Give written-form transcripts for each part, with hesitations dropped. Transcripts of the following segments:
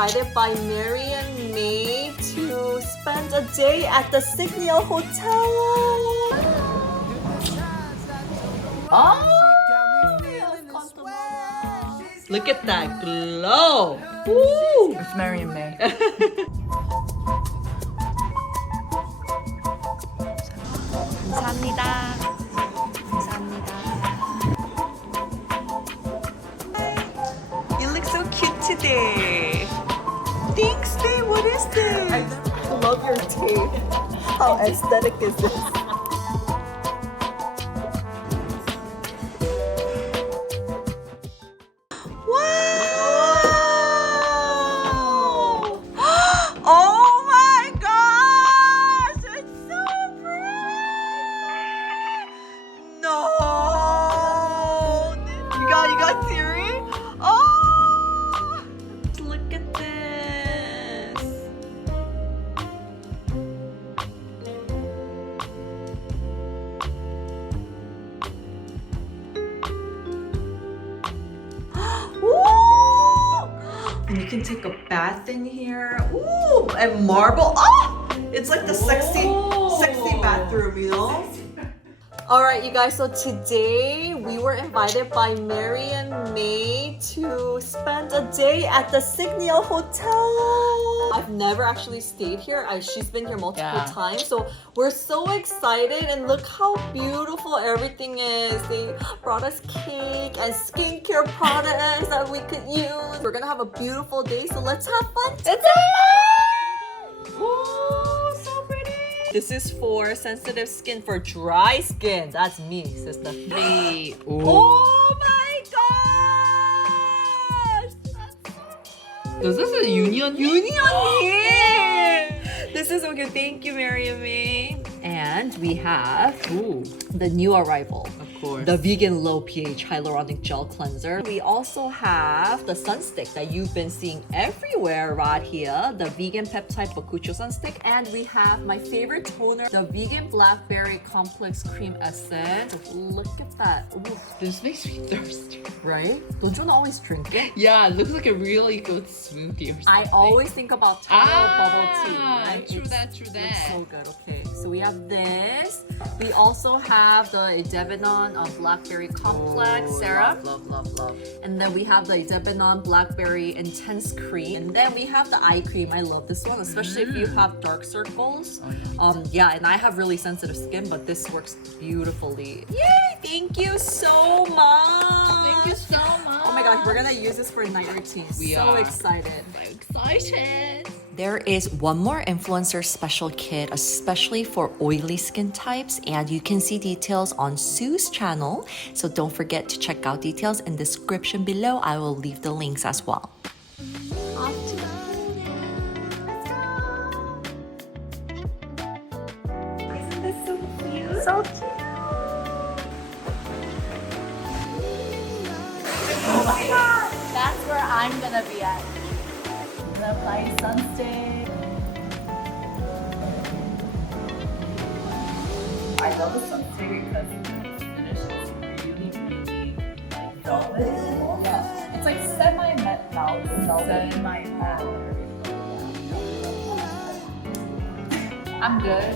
invited by Mary and May to spend a day at the Signiel Hotel. Oh, look at that glow. Woo. It's MARY&MAY. 감사합니다. 감사합니다. You look so cute today. Thanks, babe. What is this? I love your tape. How aesthetic is this? Wow! Oh my gosh! It's so pretty! No! You got theory? Oh! Look at this. Ooh! You can take a bath in here. Ooh! And marble. Oh! It's like the sexy bathroom, you know? Alright, you guys, so today we were invited by Mary and May to spend a day at the Signiel Hotel. I've never actually stayed here. She's been here multiple times, so we're so excited, and look how beautiful everything is. They brought us cake and skincare products that we could use. We're gonna have a beautiful day, so let's have fun today! Ooh, so pretty! This is for sensitive skin, for dry skin. That's me, sister. Me. Oh my gosh! Is this a union? This is okay. Thank you, Mary and May. And we have the new arrival. Of course. The vegan low pH hyaluronic gel cleanser. We also have the sunstick that you've been seeing everywhere right here. The vegan peptide Bakuchiol sunstick. And we have my favorite toner, the vegan blackberry complex cream essence. Look at that. Oof. This makes me thirsty. Right? Don't you always drink it? Yeah, it looks like a really good smoothie or something. I always think about taro bubble tea, right? True that. It's so good. Okay, so we have this. We also have the Idebenone Blackberry Complex Serum. Love. And then we have the Idebenone Blackberry Intense Cream. And then we have the eye cream. I love this one, especially if you have dark circles. Yeah, and I have really sensitive skin, but this works beautifully. Yay! Thank you so much. Thank you so much. Oh my gosh, we're gonna use this for night routine. We so are. excited. I'm excited. There is one more influencer special kit, especially for oily skin types, and you can see details on Soo's channel. So don't forget to check out details in the description below. I will leave the links as well. Isn't this so cute? So cute. Oh my god! That's where I'm gonna be at. I'm gonna apply sunstick. I love the sunstick because the finish is really like velvet. Yeah. It's like semi-matte velvet. Semi-matte. I'm good.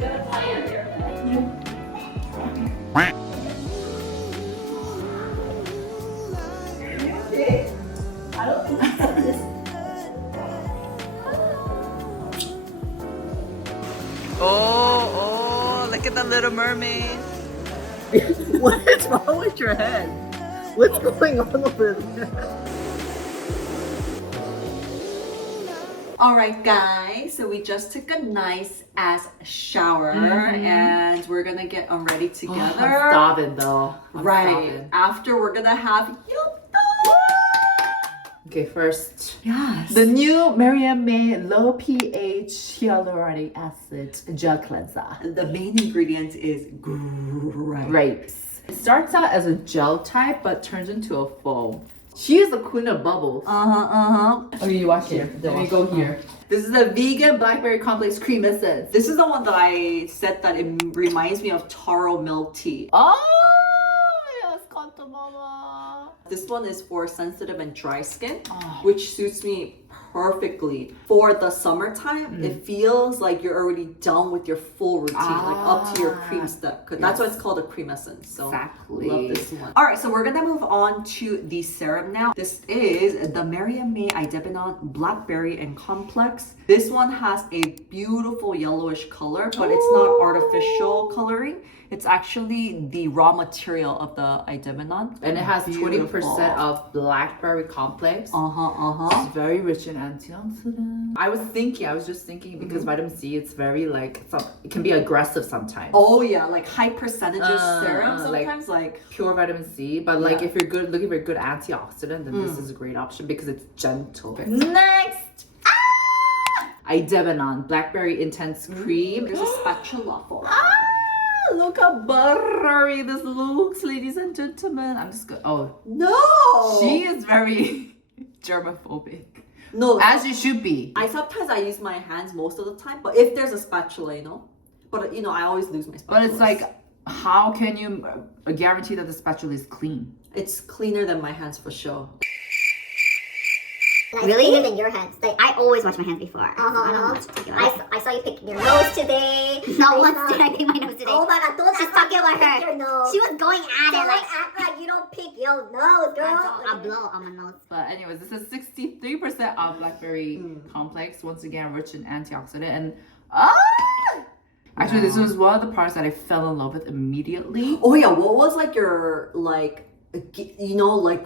Gonna apply it here. I don't think this. Oh, look at the Little Mermaid. What is wrong with your head? What's going on over there? Alright guys, so we just took a nice ass shower and we're gonna get ready together. I'm starving though. Right. After we're gonna have Okay, first. Yes. The new MARY&MAY low pH hyaluronic acid gel cleanser. The main ingredient is grapes. It starts out as a gel type but turns into a foam. She is the queen of bubbles. Okay, you watch here. Let me go here. This is the vegan blackberry complex cream essence. This is the one that I said that it reminds me of taro milk tea. Oh, yes, 귀엽다, 봐봐. This one is for sensitive and dry skin, Oh. which suits me perfectly. For the summertime, it feels like you're already done with your full routine, like up to your cream step. 'Cause that's why it's called a cream essence. So Exactly. love this one. All right, so we're gonna move on to the serum now. This is the MARY&MAY Idebenone Blackberry and Complex. This one has a beautiful yellowish color, but it's not artificial coloring. It's actually the raw material of the Idebenone. And it has 20% Beautiful. of blackberry complex. Uh-huh. It's very rich in antioxidants. I was just thinking because vitamin C, it's very like, it can be aggressive sometimes. Oh yeah, like high percentages serum like- sometimes like Pure vitamin C, but like Yeah. if you're looking for a good antioxidant, then this is a great option because it's gentle. Next! Idebenone Blackberry Intense Cream. there's a spatula for it. Look how buttery this looks, ladies and gentlemen. I'm just gonna, No! she is very germophobic. No, As you should be. sometimes I use my hands most of the time, but if there's a spatula, but I always lose my spatula. But it's like, how can you guarantee that the spatula is clean? it's cleaner than my hands for sure. Really? Cleaner than your hands. Like, I always wash my hands before. I saw you pick your nose today. Not once did I pick my nose today. Oh my god, don't She's talking about her. Your nose. She was going at it like act like you don't pick your nose, girl. I'll blow on my nose. But anyways, this is 63% of blackberry complex. Once again, rich in antioxidant. And actually, this was one of the parts that I fell in love with immediately. Oh yeah, what was like your like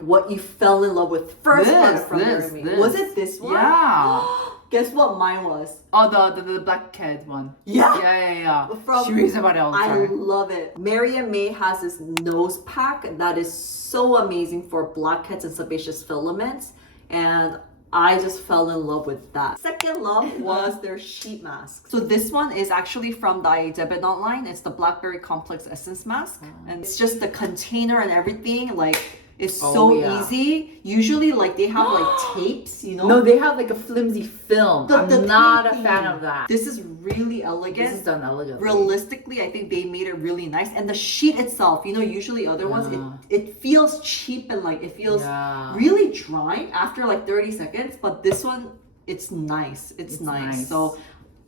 what you fell in love with first This, from this. MARY&MAY? Was it this one? Yeah. Guess what mine was? Oh, the black cat one. Yeah. Yeah. From- She reads about it all the I time. love it. MARY&MAY has this nose pack that is so amazing for blackheads and sebaceous filaments, and I just fell in love with that. Second love was their sheet mask. So this one is actually from the Idebenone line. It's the Blackberry Complex Essence Mask. And it's just the container and everything. Like, it's so easy. Usually, like, they have, like, tapes, No, they have like a flimsy film. The I'm not a taping. fan of that. This is really elegant. This is done elegantly. Realistically, I think they made it really nice. And the sheet itself, usually other ones, it feels cheap and like it feels really dry after like 30 seconds. But this one, it's nice. It's nice. So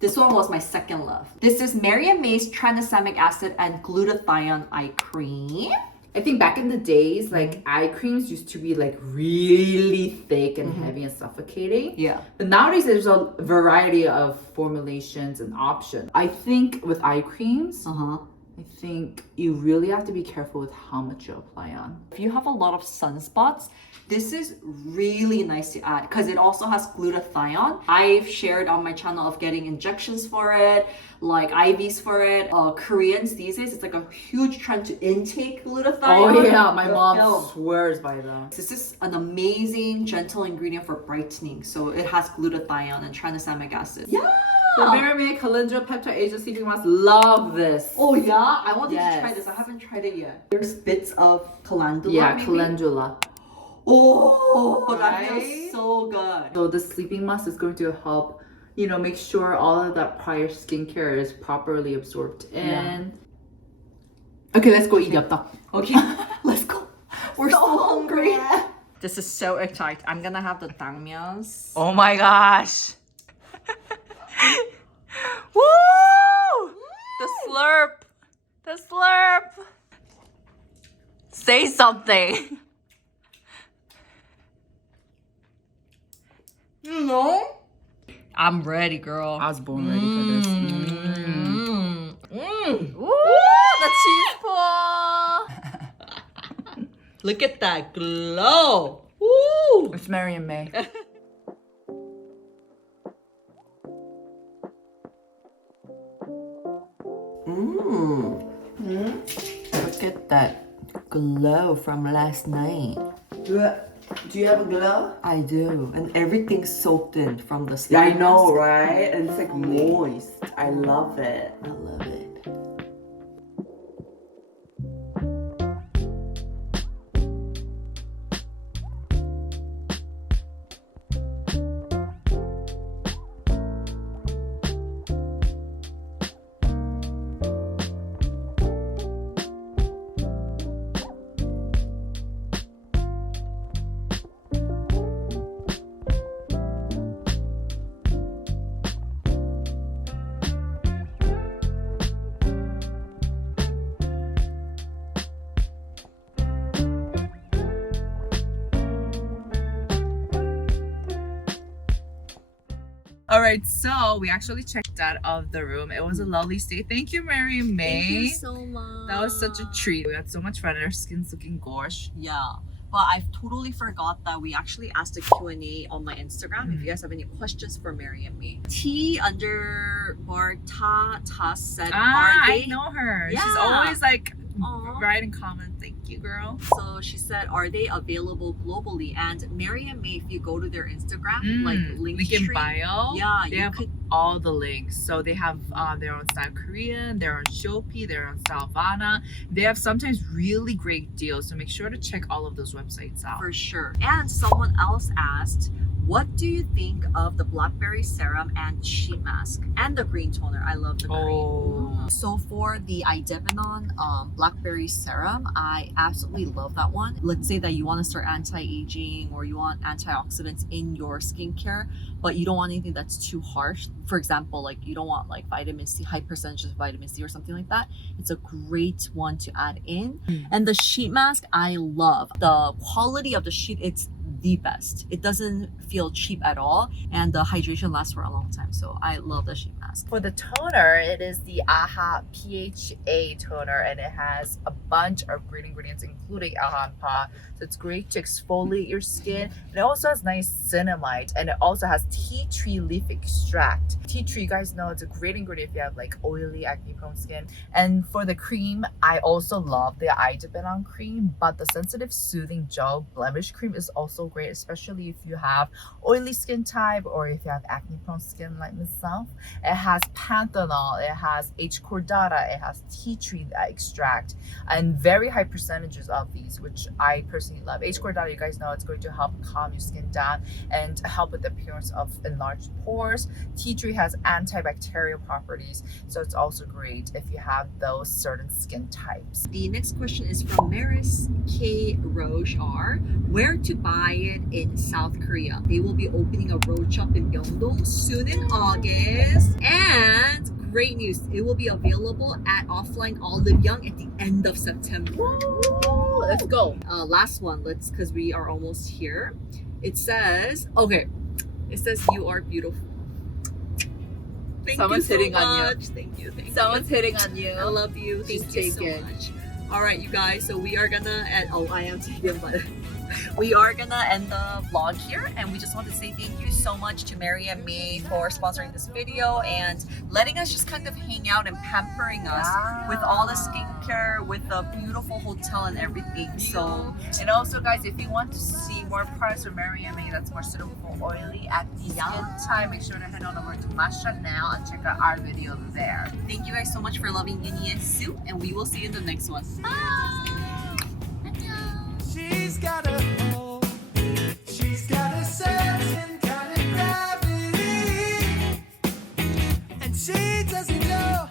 this one was my second love. This is MARY&MAY's Tranexamic acid and Glutathione eye cream. I think back in the days, like eye creams used to be like really thick and heavy and suffocating. Yeah. But nowadays there's a variety of formulations and options. I think with eye creams, I think you really have to be careful with how much you apply on. If you have a lot of sunspots, this is really nice to add because it also has glutathione. I've shared on my channel of getting injections for it, like IVs for it. Koreans these days, it's like a huge trend to intake glutathione. Oh yeah, my The mom film. swears by that. This is an amazing gentle ingredient for brightening. So it has glutathione and tranexamic acid. Yeah. The MARY&MAY Calendula Peptide Age of Sleeping Mask. Love this. Oh yeah, I wanted to try Yes. this. I haven't tried it yet. There's bits of calendula. Yeah, maybe? calendula. Oh, that Right? feels so good. So the sleeping mask is going to help, make sure all of that prior skincare is properly absorbed in. Yeah. Okay, let's go eat yaptak. Okay, let's go. We're so hungry. This is so exciting. I'm gonna have the tangmyeons. Oh my gosh. Woo! The slurp. The slurp. Say something. I'm ready, girl. I was born ready for this. Ooh, the cheese ball. Look at that glow. Ooh. It's MARY&MAY. Look at that glow from last night. Do you have a glow? I do, and everything's soaked in from the Yeah, I sleep know, mask. right? And it's like moist. I love it. I love it. All right, so we actually checked out of the room. It was a lovely stay. Thank you, Mary and May. Thank you so much. That was such a treat. We had so much fun. Our skin's looking gorge. Yeah. But I totally forgot that we actually asked a Q&A on my Instagram. If you guys have any questions for Mary and me. T_ta said, are they? I know her. Yeah. She's always like Aw. writing comments. Thank you, girl. So she said, are they available globally? And Mary and May, if you go to their Instagram, like link in Linktree, bio. yeah, They you have could. all the links. So they have their own Style Korean, their own Shopee, their own Style Vana. They have sometimes really great deals. So make sure to check all of those websites out. For sure. And someone else asked, what do you think of the Blackberry serum and sheet mask and the green toner? I love the green. So for the Idebenone Blackberry serum, I absolutely love that one. Let's say that you want to start anti-aging or you want antioxidants in your skincare, but you don't want anything that's too harsh. For example, like you don't want like vitamin C, high percentages of vitamin C or something like that. It's a great one to add in. And the sheet mask, I love. The quality of the sheet, it's the best. It doesn't feel cheap at all, and the hydration lasts for a long time. So I love the sheet mask. For the toner, it is the AHA PHA toner, and it has a bunch of great ingredients, including AHA and PA. So it's great to exfoliate your skin. And it also has niacinamide, and it also has tea tree leaf extract. Tea tree, you guys know, it's a great ingredient if you have like oily, acne-prone skin. And for the cream, I also love the Idebenone cream, but the sensitive soothing gel blemish cream is also great, especially if you have oily skin type or if you have acne-prone skin like myself. It has panthenol, it has H. cordata, it has tea tree extract, and very high percentages of these, which I personally love. H. cordata, you guys know, it's going to help calm your skin down and help with the appearance of enlarged pores. Tea tree has antibacterial properties, so it's also great if you have those certain skin types. The next question is from Maris K. Roche R. Where to buy it in South Korea? They will be opening a road shop in Myeongdong soon in August. And great news, it will be available at offline Olive Young at the end of September. Woo! Let's go. Last one, because we are almost here. It says, you are beautiful. Thank Someone's you so hitting on you. much. Thank you. Someone's hitting on you. I love you. Just Thank you so take it. much. All right, you guys. So we are gonna I am taking but we are gonna end the vlog here, and we just want to say thank you so much to Mary and me for sponsoring this video and letting us just kind of hang out and pampering us with all the skincare, with the beautiful hotel and everything. So, And also, guys, if you want to see more products from Mary and May that's more suitable for oily acne skin type, make sure to head on over to Masha now and check out our video there. thank you guys so much for loving EUNISOO, and we will see you in the next one. She's got a hole. She's got a certain kind of gravity, and she doesn't know